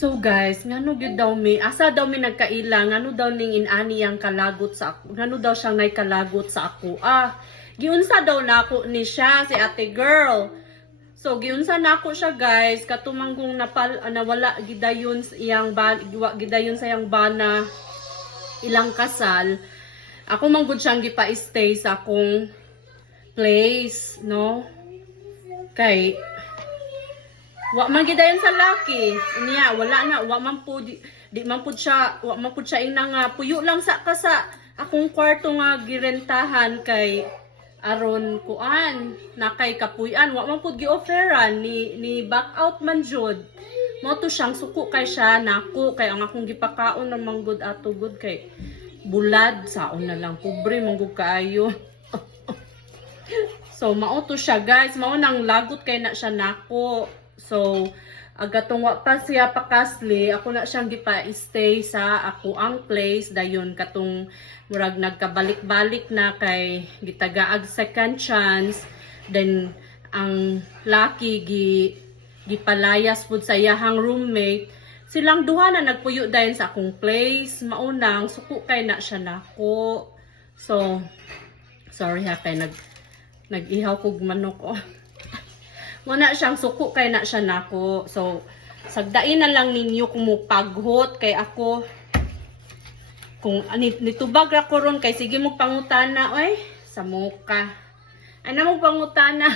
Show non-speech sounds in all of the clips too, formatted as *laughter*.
So guys, ngano gyud daw mi, asa daw mi nagkaila, ngano daw ning inani ang kalagot sa ako. Ngano daw siyang nay kalagot sa ako. Ah, giunsa daw nako ni siya si ate girl. So giunsa nako siya guys, katumanggong napal ah, nawala gidayon iyang ba, giwa- gidayon sa iyang bana ilang kasal. Ako man gud siyang gipa-stay sa akong place, no? Kay Wa man gidayon sa laki. Niya, wala na, wa man po di, di man po siya, wa man po siya ina nga puyo lang sa kasa akong kwarto nga girentahan kay aron kuan na kay kapuy-an wa man pud gi-offeran ni ni back out man jud mo to siyang suko kay siya nako kay ang akong gipakaon na manggod ato good kay bulad saon na lang pobre manggod kaayo *laughs* So, mao to siya, guys. Mao nang lagot kay na siya nako. So, agatong wa pa siya pakasli, ako na siyang gipa-stay sa ako ang place dayon katong murag nagkabalik-balik na kay gitagaag second chance. Then ang lucky gi gipalayas pud sa iyahang roommate. Silang duha na nagpuyo dayon sa akong place. Maunang suko kay na siya nako. So, sorry ha kay nag nag-ihaw kog manok oh. Muna siyang suko kay na siya nako. So sagdain na lang ninyo kung mo paghot kay ako kung ani nitubag ra ko ron kay sige mo pangutana oy sa muka. Ano mo pangutana?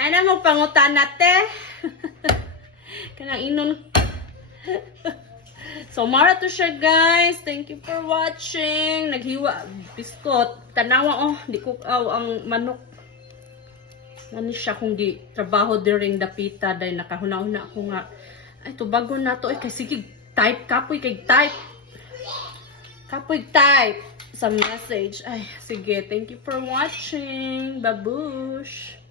ano *laughs* mo pangutana te? *laughs* Kanang inon *laughs* So, mara to siya, guys. Thank you for watching. Naghiwa, biskot. Tanawa, oh, di ko aw ang manok. Ano siya kung di trabaho during the pita dahil nakahuna-una ako nga. Ay, to bago na to. Ay, kay sige, type kapoy kay type. Kapoy type sa message. Ay, sige. Thank you for watching. Babush.